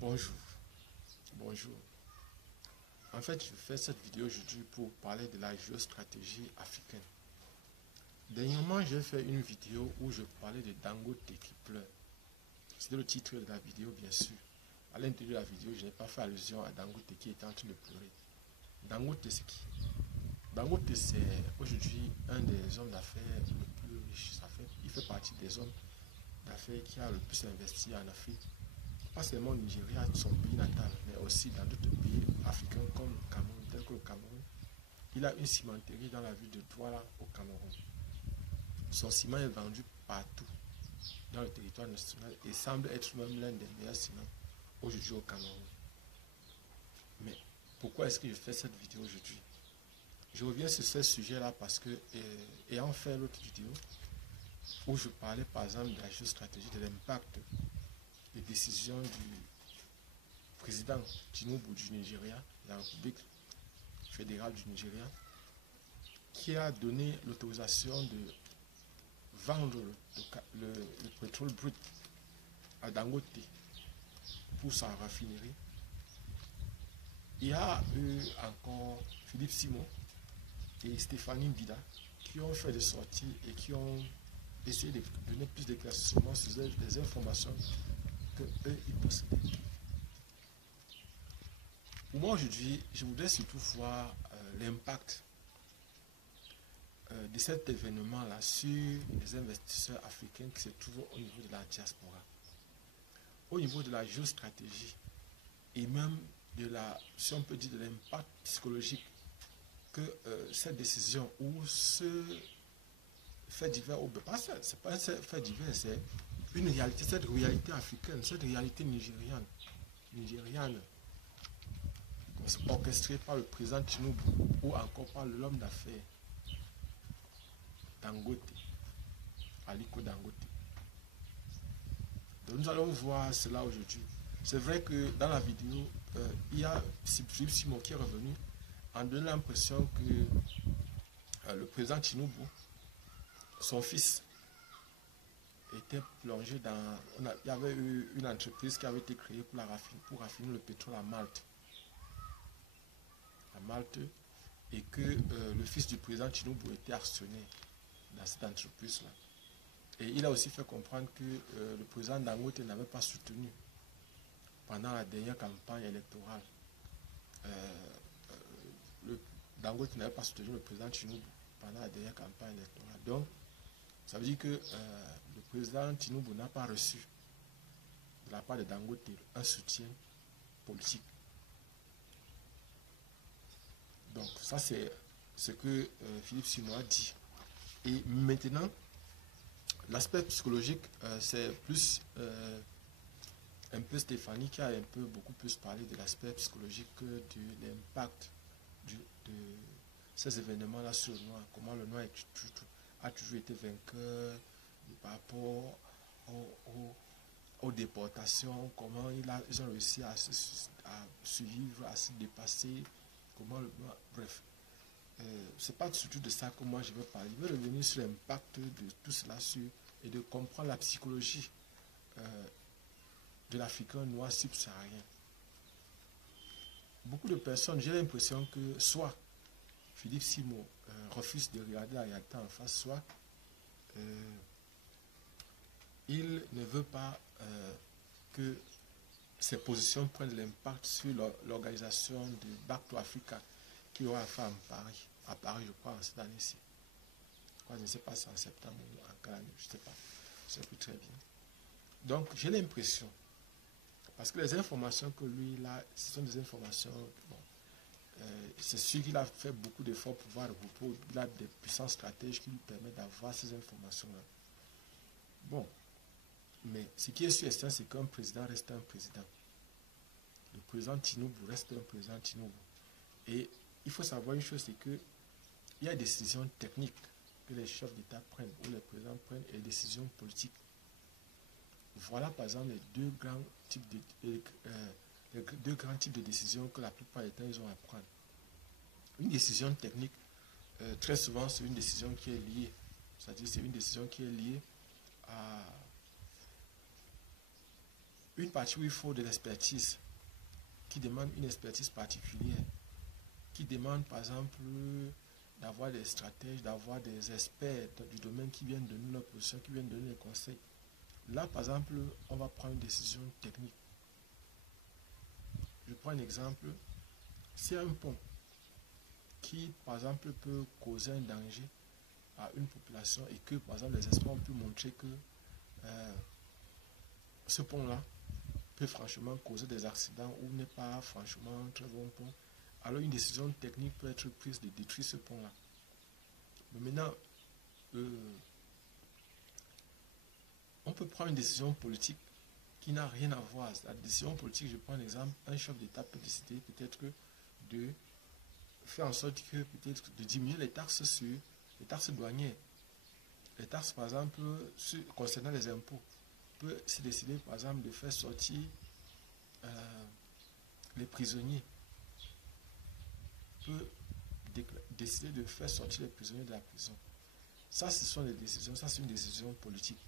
Bonjour, bonjour. En fait, je fais cette vidéo aujourd'hui pour parler de la géostratégie africaine. Dernièrement, j'ai fait une vidéo où je parlais de Dangote qui pleure. C'était le titre de la vidéo, bien sûr. À l'intérieur de la vidéo, je n'ai pas fait allusion à Dangote qui était en train de pleurer. Dangote, c'est qui? Dangote, c'est aujourd'hui un des hommes d'affaires le plus riche. Il fait partie des hommes d'affaires qui a le plus investi en Afrique. Pas seulement au Nigeria, son pays natal, mais aussi dans d'autres pays africains comme le Cameroun, tel que le Cameroun. Il a une cimenterie dans la ville de Douala au Cameroun. Son ciment est vendu partout dans le territoire national et semble être même l'un des meilleurs ciments aujourd'hui au Cameroun. Mais pourquoi est-ce que je fais cette vidéo aujourd'hui? Je reviens sur ce sujet-là parce que, ayant fait l'autre vidéo, où je parlais par exemple de la géostratégie, de l'impact des décisions du président Tinubu du Nigeria, la République fédérale du Nigeria, qui a donné l'autorisation de vendre le pétrole brut à Dangote pour sa raffinerie. Il y a eu encore Philippe Simon et Stéphanie Mbida qui ont fait des sorties et qui ont essayé de donner plus d'éclaircissements sur les informations que eux ils possédaient. Pour moi aujourd'hui, je voudrais surtout voir l'impact de cet événement-là sur les investisseurs africains qui se trouvent au niveau de la diaspora, au niveau de la géostratégie et même de la, si on peut dire, de l'impact psychologique que cette décision ou ce fait divers, c'est pas un fait divers, c'est une réalité, cette réalité africaine, cette réalité nigériane, orchestrée par le président Tinubu ou encore par l'homme d'affaires Dangote, Aliko Dangote. Donc nous allons voir cela aujourd'hui. C'est vrai que dans la vidéo, il y a Philippe Simon qui est revenu en donnant l'impression que le président Tinubu, son fils, était plongé dans... il y avait eu une entreprise qui avait été créée pour raffiner le pétrole à Malte. Et que le fils du président Tinubu était actionnaire dans cette entreprise-là. Et il a aussi fait comprendre que le président Dangote n'avait pas soutenu pendant la dernière campagne électorale. Dangote n'avait pas soutenu le président Tinubu pendant la dernière campagne électorale. Donc, ça veut dire que le président Tinubu n'a pas reçu de la part de Dangote un soutien politique. Donc, ça c'est ce que Philippe Simon a dit. Et maintenant, l'aspect psychologique, c'est plus un peu Stéphanie qui a beaucoup plus parlé de l'aspect psychologique que de l'impact de ces événements-là sur le noir. Comment le noir a toujours été vainqueur par rapport aux déportations, comment ils ont réussi à survivre, à se dépasser, comment le noir, bref. C'est pas surtout de ça que moi je veux parler. Je veux revenir sur l'impact de tout cela et de comprendre la psychologie de l'Africain noir subsaharien. Beaucoup de personnes, j'ai l'impression que soit Philippe Simon refuse de regarder la réalité en face, soit il ne veut pas que ses positions prennent l'impact sur l'organisation de Back to Africa qui aura fait à Paris, je crois, en cette année-ci. Je ne sais pas si c'est en septembre ou en quelle année, je ne sais pas. Je ne sais plus très bien. Donc, j'ai l'impression, parce que les informations que lui, là, ce sont des informations, bon, c'est sûr qu'il a fait beaucoup d'efforts pour voir le repos, il a des puissances stratégiques qui lui permettent d'avoir ces informations-là. Bon, mais ce qui est sûr et certain, c'est qu'un président reste un président. Le président Tinubu reste un président Tinubu. Et il faut savoir une chose, c'est qu'il y a des décisions techniques que les chefs d'État prennent, ou les présidents prennent, et des décisions politiques. Voilà par exemple les deux grands types de décisions que la plupart des temps ils ont à prendre. Une décision technique, très souvent c'est une décision qui est liée, c'est-à-dire c'est une décision qui est liée à une partie où il faut de l'expertise, qui demande une expertise particulière, qui demande par exemple d'avoir des stratèges, d'avoir des experts du domaine qui viennent donner leur position, qui viennent donner des conseils. Là, par exemple, on va prendre une décision technique. Je prends un exemple. S'il y a un pont qui, par exemple, peut causer un danger à une population et que, par exemple, les experts ont pu montrer que ce pont-là peut franchement causer des accidents ou n'est pas franchement un très bon pont, alors une décision technique peut être prise de détruire ce pont-là. Mais maintenant, on peut prendre une décision politique qui n'a rien à voir. La décision politique, je prends un exemple, un chef d'État peut décider peut-être de faire en sorte que peut-être de diminuer les taxes sur les taxes douanières. Les taxes, par exemple, concernant les impôts, peut se décider, par exemple, de faire sortir les prisonniers, peut décider de faire sortir les prisonniers de la prison. Ça, ce sont des décisions, ça c'est une décision politique.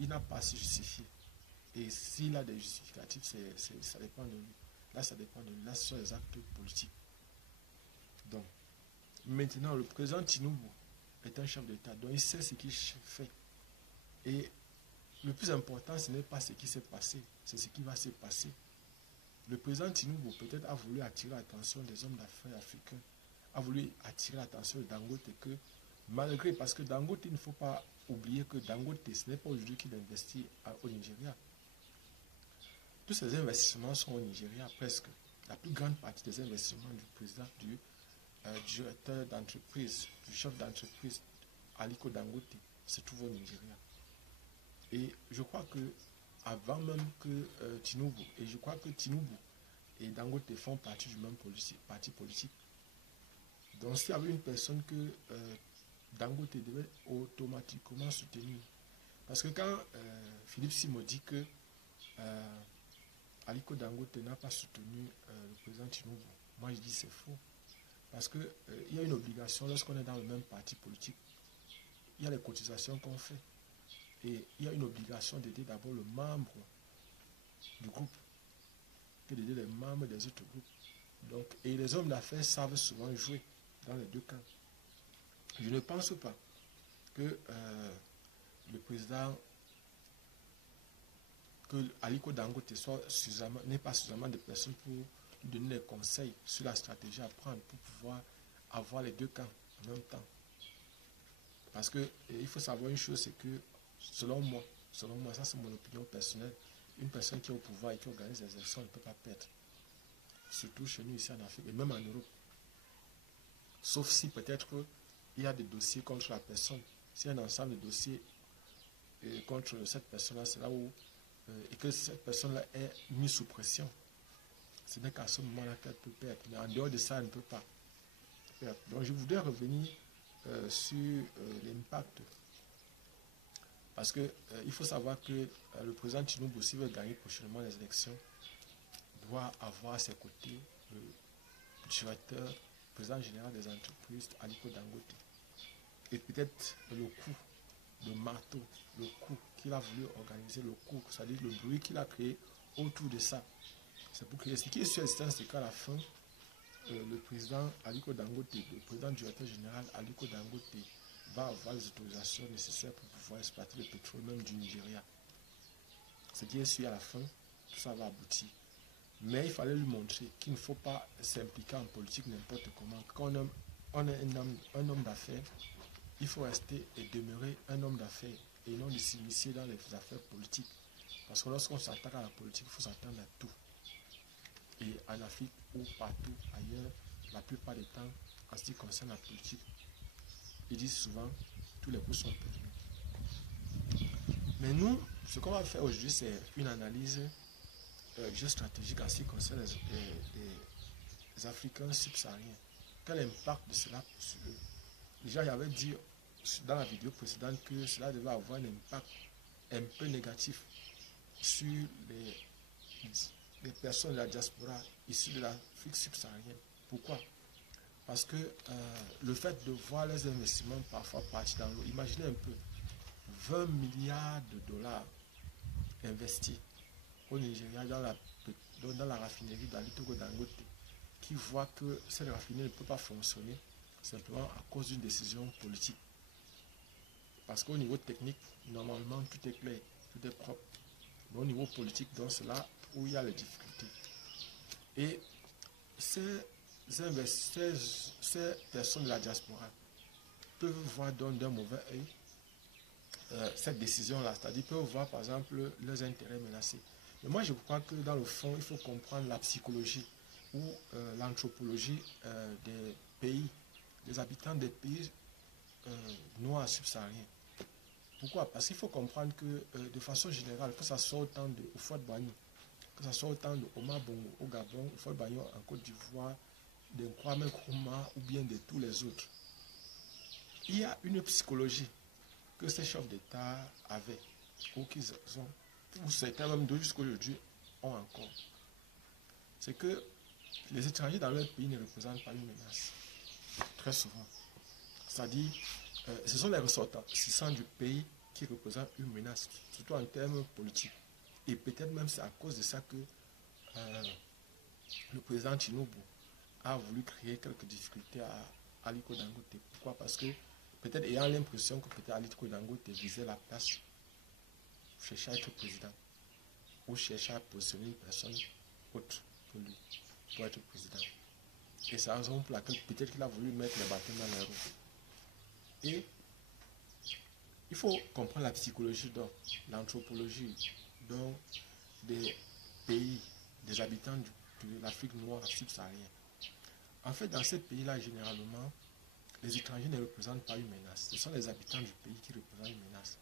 Il n'a pas à se justifier. Et s'il a des justificatifs, ça dépend de lui. Là, ça dépend de lui. Là, ce sont des actes politiques. Donc, maintenant, le président Tinubu est un chef d'État, donc il sait ce qu'il fait. Et le plus important, ce n'est pas ce qui s'est passé, c'est ce qui va se passer. Le président Tinubu peut-être a voulu attirer l'attention des hommes d'affaires africains, a voulu attirer l'attention de Dangote que, malgré, parce que Dangote, il ne faut pas oublier que Dangote, ce n'est pas aujourd'hui qu'il investit au Nigeria. Tous ces investissements sont au Nigeria, presque. La plus grande partie des investissements du président, du directeur d'entreprise, du chef d'entreprise, Aliko Dangote, se trouve au Nigeria. Et je crois que, avant même que Tinubu, et je crois que Tinubu et Dangote font partie du même parti politique. Donc s'il y avait une personne que Dangote devait automatiquement soutenir, parce que quand Philippe Simo dit que Aliko Dangote n'a pas soutenu le président Tinubu, moi je dis c'est faux. Parce qu'il y a une obligation lorsqu'on est dans le même parti politique. Il y a les cotisations qu'on fait. Et il y a une obligation d'aider d'abord le membre du groupe que d'aider les membres des autres groupes. Donc, et les hommes d'affaires savent souvent jouer dans les deux camps. Je ne pense pas que le président, que Aliko Dangote n'ait pas suffisamment de personnes pour lui donner des conseils sur la stratégie à prendre pour pouvoir avoir les deux camps en même temps. Parce que il faut savoir une chose, c'est que selon moi, ça c'est mon opinion personnelle, une personne qui est au pouvoir et qui organise les élections ne peut pas perdre. Surtout chez nous ici en Afrique et même en Europe. Sauf si peut-être il y a des dossiers contre la personne. S'il y a un ensemble de dossiers contre cette personne-là, c'est là où et que cette personne-là est mise sous pression. Ce n'est qu'à ce moment-là qu'elle peut perdre. Mais en dehors de ça, elle ne peut pas perdre. Donc je voudrais revenir sur l'impact. Parce que il faut savoir que le président Tinubu, s'il veut gagner prochainement les élections, doit avoir à ses côtés le directeur, le président général des entreprises, Aliko Dangote. Et peut-être le coup de marteau, le coup qu'il a voulu organiser, le coup, c'est-à-dire le bruit qu'il a créé autour de ça. C'est pour créer ce qui est sûr, c'est qu'à la fin, le président Aliko Dangote, le président directeur général Aliko Dangote, va avoir les autorisations nécessaires pour pouvoir exploiter le pétrole même du Nigeria. Ce qui est sûr, à la fin, tout ça va aboutir. Mais il fallait lui montrer qu'il ne faut pas s'impliquer en politique n'importe comment. Quand on est un homme d'affaires, il faut rester et demeurer un homme d'affaires et non de s'initier dans les affaires politiques. Parce que lorsqu'on s'attaque à la politique, il faut s'attendre à tout. Et en Afrique ou partout ailleurs, la plupart du temps, en ce qui concerne la politique, ils disent souvent tous les coups sont permis. Mais nous, ce qu'on va faire aujourd'hui, c'est une analyse géostratégique en ce qui concerne les Africains subsahariens. Quel impact de cela sur eux? Déjà, j'avais dit dans la vidéo précédente que cela devait avoir un impact un peu négatif sur les personnes de la diaspora issues de l'Afrique subsaharienne. Pourquoi? Parce que le fait de voir les investissements parfois partir dans l'eau, imaginez un peu, 20 milliards de dollars investis au Nigeria, dans la raffinerie d'Aliko Dangote, qui voit que cette raffinerie ne peut pas fonctionner simplement à cause d'une décision politique. Parce qu'au niveau technique, normalement, tout est clair, tout est propre. Mais au niveau politique, donc c'est là où il y a les difficultés. Et ces personnes de la diaspora peuvent voir d'un mauvais œil cette décision-là. C'est-à-dire peuvent voir, par exemple, leurs intérêts menacés. Mais moi, je crois que dans le fond, il faut comprendre la psychologie ou l'anthropologie des pays, des habitants des pays noirs subsahariens. Pourquoi? Parce qu'il faut comprendre que de façon générale, que ça soit autant de Houphouët-Boigny, que ce soit autant de Omar Bongo au Gabon, Houphouët-Boigny en Côte d'Ivoire, de Kwame Nkrumah ou bien de tous les autres, il y a une psychologie que ces chefs d'État avaient, ou qu'ils ont, ou certains même jusqu'à aujourd'hui ont encore. C'est que les étrangers dans leur pays ne représentent pas une menace, très souvent. C'est-à-dire, ce sont les ressortissants du pays qui représentent une menace, surtout en termes politiques. Et peut-être même c'est à cause de ça que le président Tinubu a voulu créer quelques difficultés à Aliko Dangote. Pourquoi? Parce que peut-être ayant l'impression que peut-être Aliko Dangote visait la place, cherchait à être président, ou cherchait à positionner une personne autre que lui pour être président. Et c'est la raison pour laquelle peut-être qu'il a voulu mettre les bâtons dans les roues. Et il faut comprendre la psychologie, l'anthropologie des pays, des habitants de l'Afrique noire subsaharienne. En fait, dans ces pays-là, généralement, les étrangers ne représentent pas une menace. Ce sont les habitants du pays qui représentent une menace.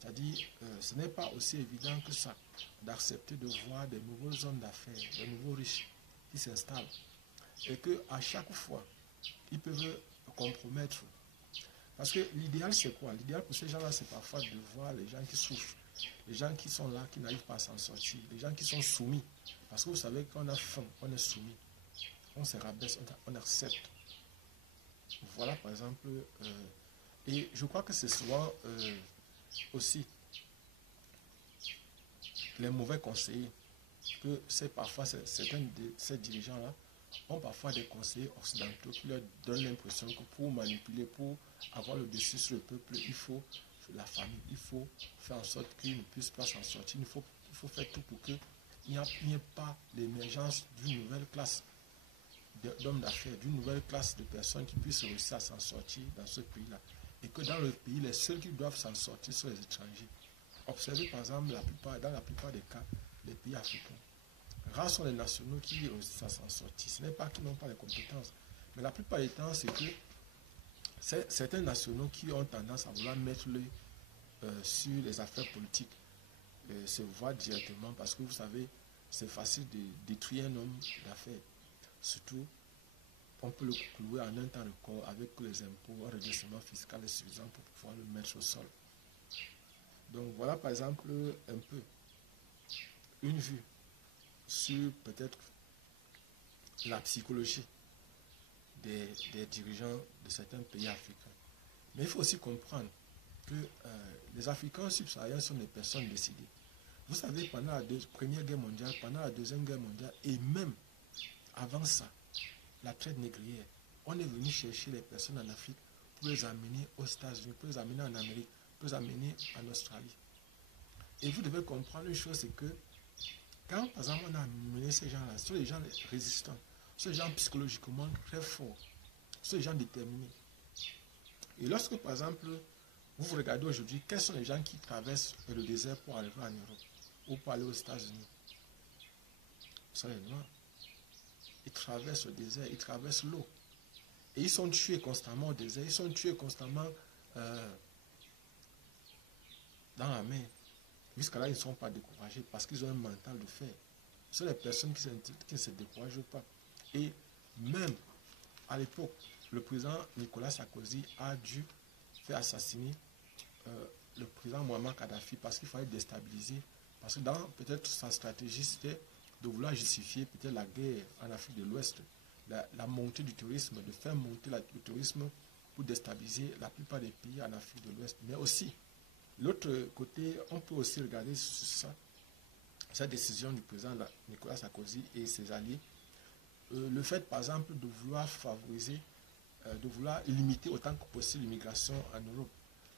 C'est-à-dire, ce n'est pas aussi évident que ça d'accepter de voir des nouveaux hommes d'affaires, des nouveaux riches qui s'installent. Et qu'à chaque fois, ils peuvent compromettre. Parce que l'idéal, c'est quoi? L'idéal pour ces gens-là, c'est parfois de voir les gens qui souffrent, les gens qui sont là, qui n'arrivent pas à s'en sortir, les gens qui sont soumis. Parce que vous savez, quand on a faim, on est soumis. On se rabaisse, on accepte. Voilà, par exemple, et je crois que c'est souvent aussi les mauvais conseillers, que c'est parfois certains de ces dirigeants-là ont parfois des conseillers occidentaux qui leur donnent l'impression que pour manipuler, pour avoir le dessus sur le peuple, il faut la famille, il faut faire en sorte qu'ils ne puissent pas s'en sortir, il faut faire tout pour qu'il n'y ait pas l'émergence d'une nouvelle classe d'hommes d'affaires, d'une nouvelle classe de personnes qui puissent réussir à s'en sortir dans ce pays-là. Et que dans le pays, les seuls qui doivent s'en sortir sont les étrangers. Observez par exemple, dans la plupart des cas, les pays africains. Rares sont les nationaux qui réussissent à s'en sortir. Ce n'est pas qu'ils n'ont pas les compétences. Mais la plupart du temps, c'est que certains nationaux qui ont tendance à vouloir mettre l'œil sur les affaires politiques se voient directement parce que vous savez, c'est facile de détruire un homme d'affaires. Surtout, on peut le clouer en un temps record avec les impôts, un redressement fiscal est suffisant pour pouvoir le mettre au sol. Donc voilà par exemple un peu une vue sur peut-être la psychologie des dirigeants de certains pays africains. Mais il faut aussi comprendre que les Africains subsahariens sont des personnes décidées. Vous savez, pendant la Première Guerre mondiale, pendant la Deuxième Guerre mondiale, et même avant ça, la traite négrière, on est venu chercher les personnes en Afrique pour les amener aux États-Unis, pour les amener en Amérique, pour les amener en Australie. Et vous devez comprendre une chose, c'est que quand, par exemple, on a amené ces gens-là, ce sont les gens résistants, ce sont les gens psychologiquement très forts, ce sont les gens déterminés. Et lorsque, par exemple, vous regardez aujourd'hui, quels sont les gens qui traversent le désert pour arriver en Europe ou pour aller aux États-Unis? Ce sont les Noirs. Ils traversent le désert, ils traversent l'eau. Et ils sont tués constamment au désert, ils sont tués constamment dans la mer. Jusqu'à là, ils ne sont pas découragés parce qu'ils ont un mental de fer. Ce sont les personnes qui ne se découragent pas. Et même à l'époque, le président Nicolas Sarkozy a dû faire assassiner le président Muammar Kadhafi parce qu'il fallait déstabiliser. Parce que dans peut-être sa stratégie, c'était de vouloir justifier peut-être la guerre en Afrique de l'Ouest, la montée du tourisme, de faire monter le tourisme pour déstabiliser la plupart des pays en Afrique de l'Ouest. Mais aussi, l'autre côté, on peut aussi regarder sur ça, cette décision du président Nicolas Sarkozy et ses alliés, le fait par exemple de vouloir favoriser, de vouloir limiter autant que possible l'immigration en Europe.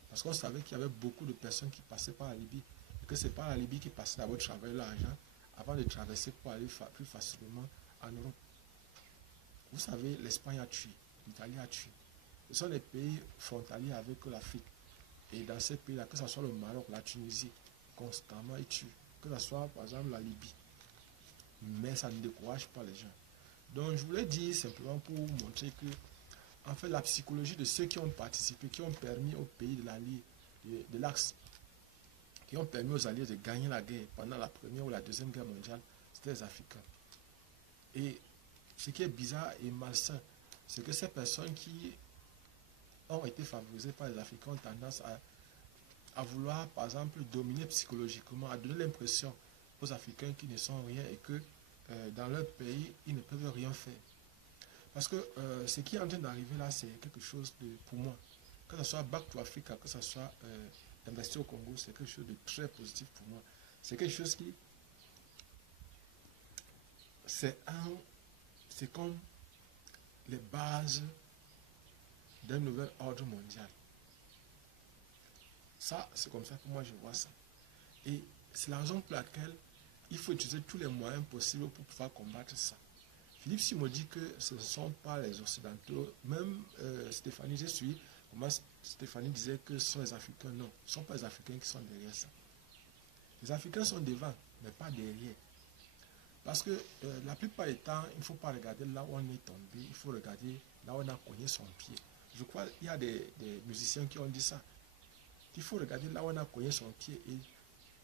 Parce qu'on savait qu'il y avait beaucoup de personnes qui passaient par la Libye et que c'est par la Libye qui passaient d'abord travailler l'argent avant de traverser pour aller plus facilement en Europe. Vous savez, l'Espagne a tué, l'Italie a tué. Ce sont les pays frontaliers avec l'Afrique. Et dans ces pays-là, que ce soit le Maroc, la Tunisie, constamment ils tuent. Que ce soit par exemple la Libye. Mais ça ne décourage pas les gens. Donc je voulais dire simplement pour vous montrer que en fait la psychologie de ceux qui ont participé, qui ont permis aux pays de l'Axe, qui ont permis aux Alliés de gagner la guerre pendant la Première ou la Deuxième Guerre mondiale, c'était les Africains. Et ce qui est bizarre et malsain, c'est que ces personnes qui ont été favorisées par les Africains ont tendance à vouloir, par exemple, dominer psychologiquement, à donner l'impression aux Africains qu'ils ne sont rien et que dans leur pays, ils ne peuvent rien faire. Parce que ce qui est en train d'arriver là, c'est quelque chose de, pour moi, que ce soit Back to Africa, que ce soit investir au Congo, c'est quelque chose de très positif pour moi. C'est quelque chose qui, c'est comme les bases d'un nouvel ordre mondial. Ça, c'est comme ça que moi je vois ça. Et c'est la raison pour laquelle il faut utiliser tous les moyens possibles pour pouvoir combattre ça. Philippe Simo dit que ce ne sont pas les Occidentaux, même Stéphanie, j'ai suivi comment Stéphanie disait que ce sont les Africains. Non, ce ne sont pas les Africains qui sont derrière ça. Les Africains sont devant, mais pas derrière. Parce que la plupart du temps, il ne faut pas regarder là où on est tombé, il faut regarder là où on a cogné son pied. Je crois qu'il y a des musiciens qui ont dit ça. Il faut regarder là où on a cogné son pied et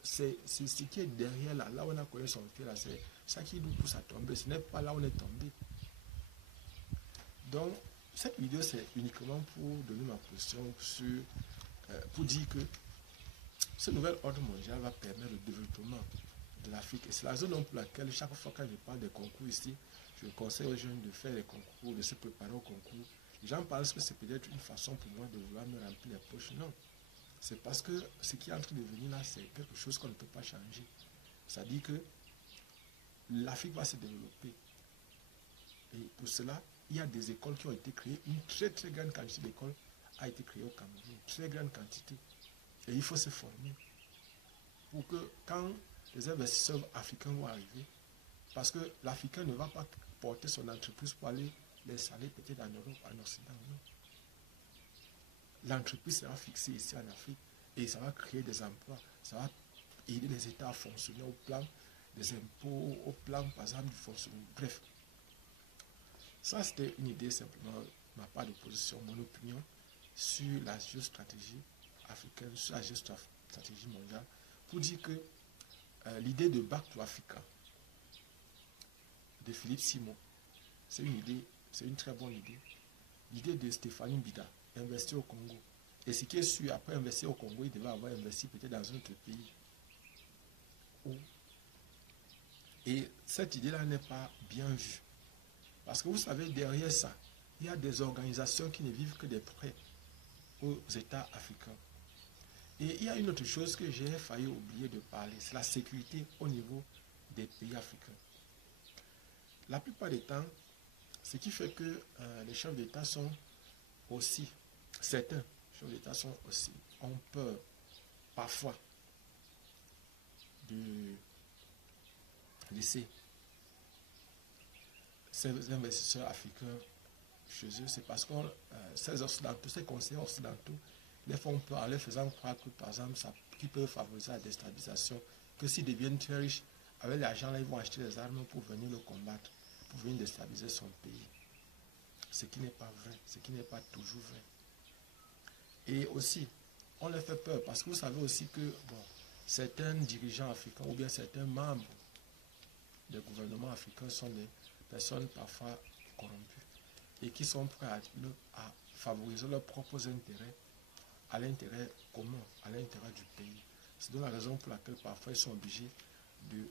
c'est ce qui est derrière là, là où on a cogné son pied là, c'est ça qui nous pousse à tomber, ce n'est pas là où on est tombé. Donc, cette vidéo c'est uniquement pour donner ma position sur, pour dire que ce nouvel ordre mondial va permettre le développement de l'Afrique. Et c'est la raison pour laquelle chaque fois que je parle des concours ici, je conseille aux jeunes de faire les concours, de se préparer au concours. Les gens pensent que c'est peut-être une façon pour moi de vouloir me remplir les poches. Non. C'est parce que ce qui est en train de venir là, c'est quelque chose qu'on ne peut pas changer. C'est-à-dire que l'Afrique va se développer. Et pour cela, il y a des écoles qui ont été créées. Une très très grande quantité d'écoles a été créée au Cameroun. Une très grande quantité. Et il faut se former. Pour que quand les investisseurs africains vont arriver, parce que l'Africain ne va pas porter son entreprise pour aller l'installer peut-être en Europe, en Occident. Non. L'entreprise sera fixée ici en Afrique et ça va créer des emplois, ça va aider les États à fonctionner au plan des impôts, au plan par exemple du fonctionnement. Bref, ça c'était une idée simplement, ma part de position, mon opinion sur la géostratégie africaine, sur la géostratégie mondiale, pour dire que l'idée de Back to Africa de Philippe Simo, c'est une idée, c'est une très bonne idée. L'idée de Stéphanie Bida, investir au Congo. Et ce qui est sûr, après investir au Congo, il devait avoir investi peut-être dans un autre pays. Et cette idée-là n'est pas bien vue. Parce que vous savez, derrière ça, il y a des organisations qui ne vivent que des prêts aux États africains. Et il y a une autre chose que j'ai failli oublier de parler, c'est la sécurité au niveau des pays africains. La plupart des temps, ce qui fait que les chefs d'État sont aussi, certains chefs d'État sont aussi, ont peur parfois de laisser ces investisseurs africains chez eux, c'est parce que ces occidentaux, ces conseillers occidentaux, les font peur en leur faisant croire que, par exemple, ça, qui peut favoriser la déstabilisation, que s'ils deviennent très riches, avec l'argent, là, ils vont acheter des armes pour venir le combattre, pour venir déstabiliser son pays. Ce qui n'est pas vrai, ce qui n'est pas toujours vrai. Et aussi, on leur fait peur parce que vous savez aussi que bon, certains dirigeants africains ou bien certains membres des gouvernements africains sont des personnes parfois corrompues et qui sont prêts à favoriser leurs propres intérêts à l'intérêt commun, à l'intérêt du pays. C'est donc la raison pour laquelle parfois ils sont obligés de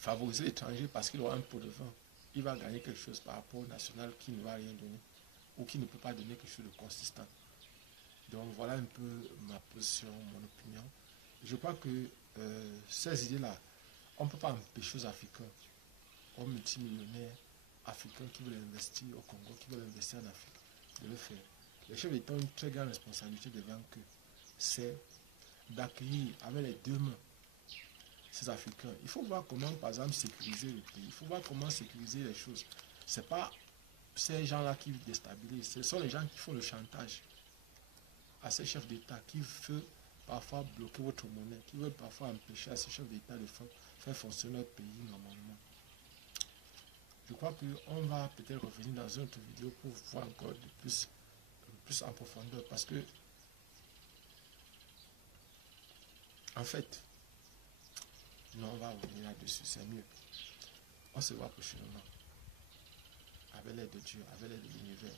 favoriser l'étranger parce qu'il aura un pot de vin. Il va gagner quelque chose par rapport au national qui ne va rien donner ou qui ne peut pas donner quelque chose de consistant. Donc voilà un peu ma position, mon opinion. Je crois que ces idées-là, on ne peut pas empêcher aux Africains, aux multimillionnaires africains qui veulent investir au Congo, qui veulent investir en Afrique, de le faire. Les chefs d'État ont une très grande responsabilité devant eux. C'est d'accueillir avec les deux mains ces Africains. Il faut voir comment, par exemple, sécuriser le pays. Il faut voir comment sécuriser les choses. Ce n'est pas ces gens-là qui déstabilisent. Ce sont les gens qui font le chantage à ces chefs d'État qui veulent parfois bloquer votre monnaie, qui veulent parfois empêcher à ces chefs d'État de faire fonctionner notre pays normalement. Je crois qu'on va peut-être revenir dans une autre vidéo pour voir encore de plus en profondeur parce que en fait, non, on va revenir là-dessus, c'est mieux. On se voit prochainement avec l'aide de Dieu, avec l'aide de l'univers.